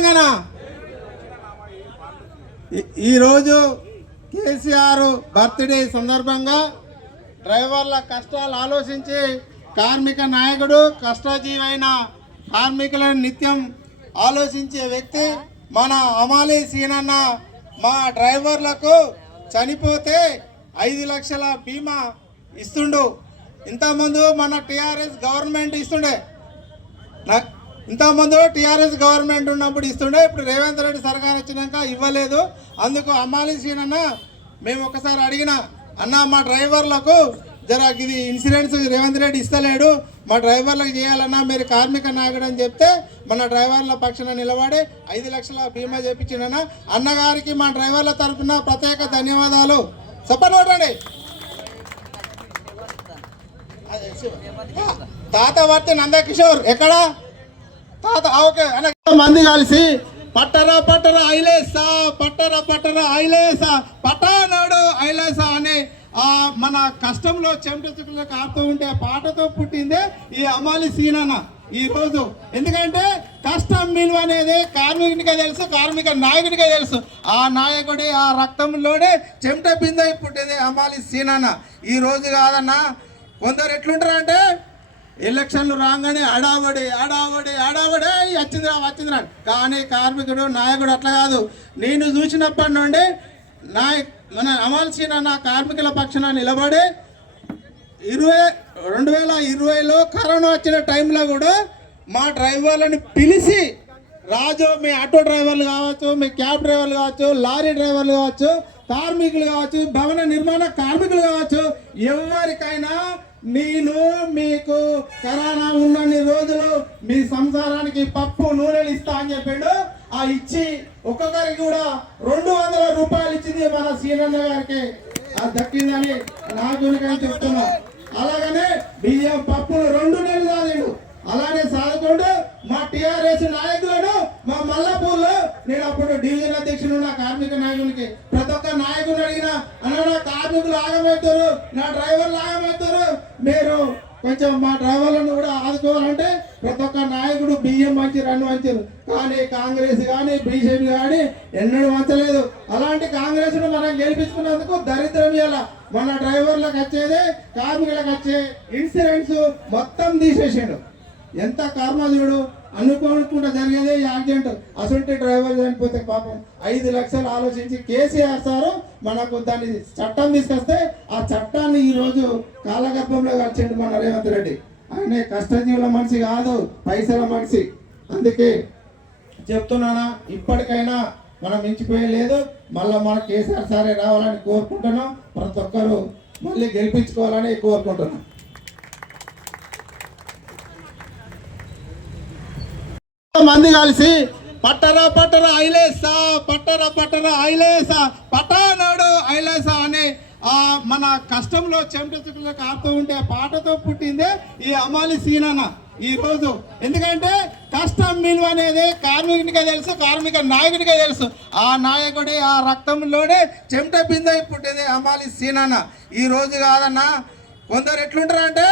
తెలంగాణ. ఈరోజు కేసీఆర్ బర్త్డే సందర్భంగా డ్రైవర్ల కష్టాలు ఆలోచించి కార్మిక నాయకుడు, కష్టజీవి అయిన కార్మికులను నిత్యం ఆలోచించే వ్యక్తి మన అమాలి సీనన్న. మా డ్రైవర్లకు చనిపోతే 5 లక్షల బీమా ఇస్తుండు. ఇంతకుముందు మన టీఆర్ఎస్ గవర్నమెంట్ ఇస్తుండే, ఇంతకుముందు టీఆర్ఎస్ గవర్నమెంట్ ఉన్నప్పుడు ఇస్తుండే. ఇప్పుడు రేవంత్ రెడ్డి సర్కార్ వచ్చినాక ఇవ్వలేదు. అందుకు అమ్మాలి సీనన్న మేము ఒకసారి అడిగిన, అన్న మా డ్రైవర్లకు జర ఇది ఇన్సూరెన్స్ రేవంత్ రెడ్డి ఇస్తలేడు, మా డ్రైవర్లకు చేయాలన్నా మీరు కార్మిక నాయకుడు అని చెప్తే మన డ్రైవర్ల పక్షాన నిలబడి 5 లక్షల బీమా చేయించిన అన్నగారికి మా డ్రైవర్ల తరఫున ప్రత్యేక ధన్యవాదాలు. చెప్పండి. తాత వర్తి నందకిషోర్ ఎక్కడ తాత? ఓకే. మంది కలిసి పట్టరా పట్టరా ఐలేసా, పట్టరా పట్టరా ఐలేసా, పటానాడు ఐలేసా అనే మన కష్టంలో చెమటచుకులు కారుతూ ఉంటే పాటతో పుట్టిందే ఈ అమాలి సీనన్న ఈరోజు. ఎందుకంటే కష్టం విలువ అనేది కార్మికునికే తెలుసు, కార్మిక నాయకునికే తెలుసు. ఆ నాయకుడి ఆ రక్తంలోనే చెమట బిందై పుట్టింది అమాలి సీనన్న. ఈ రోజు కాదన్నా, కొందరు ఎట్లుంటారంటే ఎలక్షన్లు రాగానే అడావడి అడావడి అడావడే వచ్చిందిరా. కానీ కార్మికుడు నాయకుడు అట్లా కాదు. నేను చూసినప్పటి నుండి మన అమాలి సీనన్న కార్మికుల పక్షాన నిలబడి 2020లో కరోనా వచ్చిన టైంలో కూడా మా డ్రైవర్లను పిలిచి, రాజు మీ ఆటో డ్రైవర్లు కావచ్చు, మీ క్యాబ్ డ్రైవర్లు కావచ్చు, లారీ డ్రైవర్లు కావచ్చు, కార్మికులు కావచ్చు, భవన నిర్మాణ కార్మికులు కావచ్చు, ఎవరికైనా నేను మీకు కరోనా ఉన్నన్ని రోజులు మీ సంసారానికి పప్పు నూనెలు ఇస్తా అని చెప్పాడు. ఆ ఇచ్చి ఒక్కొక్కరికి కూడా 200 రూపాయలు ఇచ్చింది మన సీనన్న గారికి. అది దక్కిందని నా గురికని చెప్తున్నా. అలాగనే బియ్యం పప్పులు 2 నెలలు సాధిండు. అలానే సాధకుండా మా టీఆర్ఎస్ నాయకులను మా మల్లాపూర్లో, నేను అప్పుడు డివిజన్ అధ్యక్షుడు నా కార్మిక నాయకునికి ప్రతి ఒక్క నాయకుని అడిగిన, అన్న నా కార్మికులు ఆగమవుతారు, నా డ్రైవర్లు ఆగమవుతారు, మీరు కొంచెం మా డ్రైవర్లను కూడా ఆదుకోవాలంటే ప్రతి ఒక్క నాయకుడు బియ్యం మంచి 2 మంచిరు. కానీ కాంగ్రెస్ కానీ బీజేపీ కానీ ఎన్నడూ వంచలేదు. అలాంటి కాంగ్రెస్ ను మనం గెలిపించుకున్నందుకు దరిద్రం ఇలా మన డ్రైవర్లకు వచ్చేది, కార్మికులకు వచ్చే ఇన్సూరెన్స్ మొత్తం తీసేసాడు. ఎంత కర్మజుడు. అనుకోకుండా జరిగేదే యాక్సిడెంట్. అసలు డ్రైవర్ చనిపోతే పాపం 5 లక్షలు ఆలోచించి కేసీఆర్ సారు మనకు దాన్ని చట్టం తీసుకొస్తే ఆ చట్టాన్ని ఈరోజు కాలగర్భంలో వచ్చిండు మన రేవంత్ రెడ్డి. ఆయన కష్టజీవుల మనిషి కాదు, పైసల మనిషి. అందుకే చెప్తున్నానా, ఇప్పటికైనా మనం మించిపోయలేదు. మళ్ళీ మన కేసీఆర్ సారే రావాలని కోరుకుంటున్నాం. ప్రతి ఒక్కరు మళ్ళీ గెలిపించుకోవాలని కోరుకుంటున్నాం. మంది కలిసి పట్టరా పట్టరా ఐలేసా, పట్టరా పట్టరా ఐలేసా, పటానాడు ఐలేసా అనే మన కష్టంలో చెమటచుకులు కారుతూ ఉంటే పాటతో పుట్టిందే ఈ అమాలి సీనన్న ఈరోజు. ఎందుకంటే కష్టం విలువ అనేది కార్మికునికే తెలుసు, కార్మిక నాయకునికే తెలుసు. ఆ నాయకుడి ఆ రక్తంలోనే చెమట బిందై పుట్టింది అమాలి సీనన్న. ఈ రోజు కాదన్నా, కొందరు ఎట్లుంటారంటే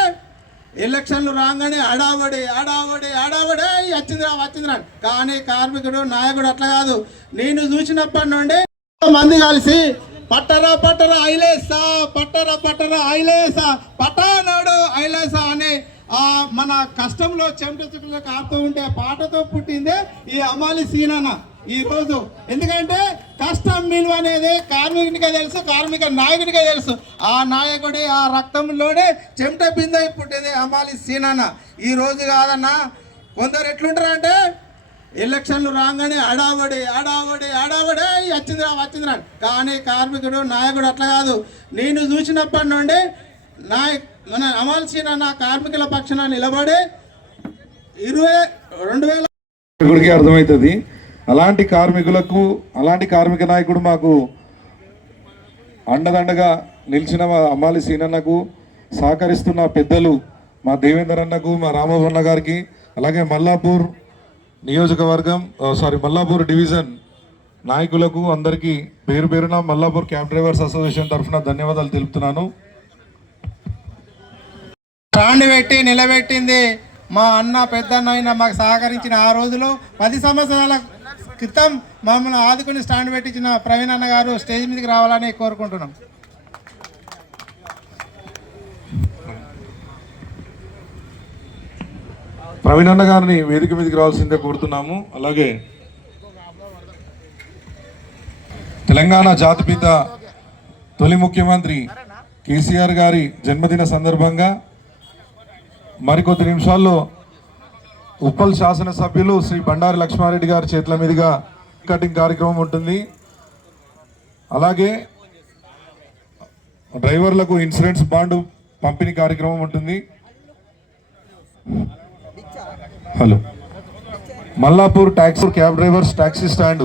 ఎలక్షన్లు రాగానే అడావడి అడావడి అడావడే వచ్చిందిరా. కానీ కార్మికుడు నాయకుడు అట్లా కాదు. నేను చూసినప్పటి నుండి మంది కలిసి పట్టరా పట్టరా ఐలేసా, పట్టరా పట్టరా ఐలేసా, పటానాడు ఐలేసా అనే మన కష్టంలో చెమటచుకులు కారుతూ ఉంటే పాటతో పుట్టిందే ఈ అమాలి సీనన్న ఈరోజు. ఎందుకంటే కష్టం విలువ అనేది కార్మికునికే తెలుసు, కార్మిక నాయకునికే తెలుసు. ఆ నాయకుడి ఆ రక్తంలోనే చెమట బిందై పుట్టింది అమాలి సీనన్న. ఈ రోజు కాదన్నా, కొందరు ఎట్లుంటారంటే ఎలక్షన్లు రాగానే అడావడి అడావడి అడావడే వచ్చిందిరా. కానీ కార్మికుడు నాయకుడు అట్లా కాదు. నేను చూసినప్పటి నుండి మన అమాలి సీనన్న కార్మికుల పక్షాన నిలబడి 2020 అర్థమవుతుంది. అలాంటి కార్మికులకు, అలాంటి కార్మిక నాయకుడు మాకు అండదండగా నిలిచిన మా అమ్మాలి సీనన్నకు, సహకరిస్తున్న పెద్దలు మా దేవేందర్ అన్నకు, మా రామోహన్న గారికి, అలాగే మల్లాపూర్ నియోజకవర్గం మల్లాపూర్ డివిజన్ నాయకులకు అందరికీ పేరు పేరున మల్లాపూర్ క్యాబ్ డ్రైవర్స్ అసోసియేషన్ తరఫున ధన్యవాదాలు తెలుపుతున్నాను. స్టాండ్ పెట్టి నిలబెట్టింది మా అన్న, పెద్దన్న అయినా మాకు సహకరించిన ఆ రోజులో 10 సంవత్సరాల క్రితం మమ్మల్ని ఆదుకుని స్టాండ్ పెట్టించిన ప్రవీణ్ అన్న గారు స్టేజ్ మీదకి రావాలని కోరుకుంటున్నాం. ప్రవీణ్ అన్న గారిని వేదిక మీదకి రావాల్సిందే కోరుతున్నాము. అలాగే తెలంగాణ జాతిపిత తొలి ముఖ్యమంత్రి కేసీఆర్ గారి జన్మదిన సందర్భంగా మరికొద్ది నిమిషాల్లో ఉప్పల్ శాసనసభ్యులు శ్రీ బండారి లక్ష్మారెడ్డి గారి చేతుల మీదుగా కటింగ్ కార్యక్రమం ఉంటుంది. అలాగే డ్రైవర్లకు ఇన్సూరెన్స్ బాండ్ పంపిణీ కార్యక్రమం ఉంటుంది. Hello, Mallapur cab drivers taxi stand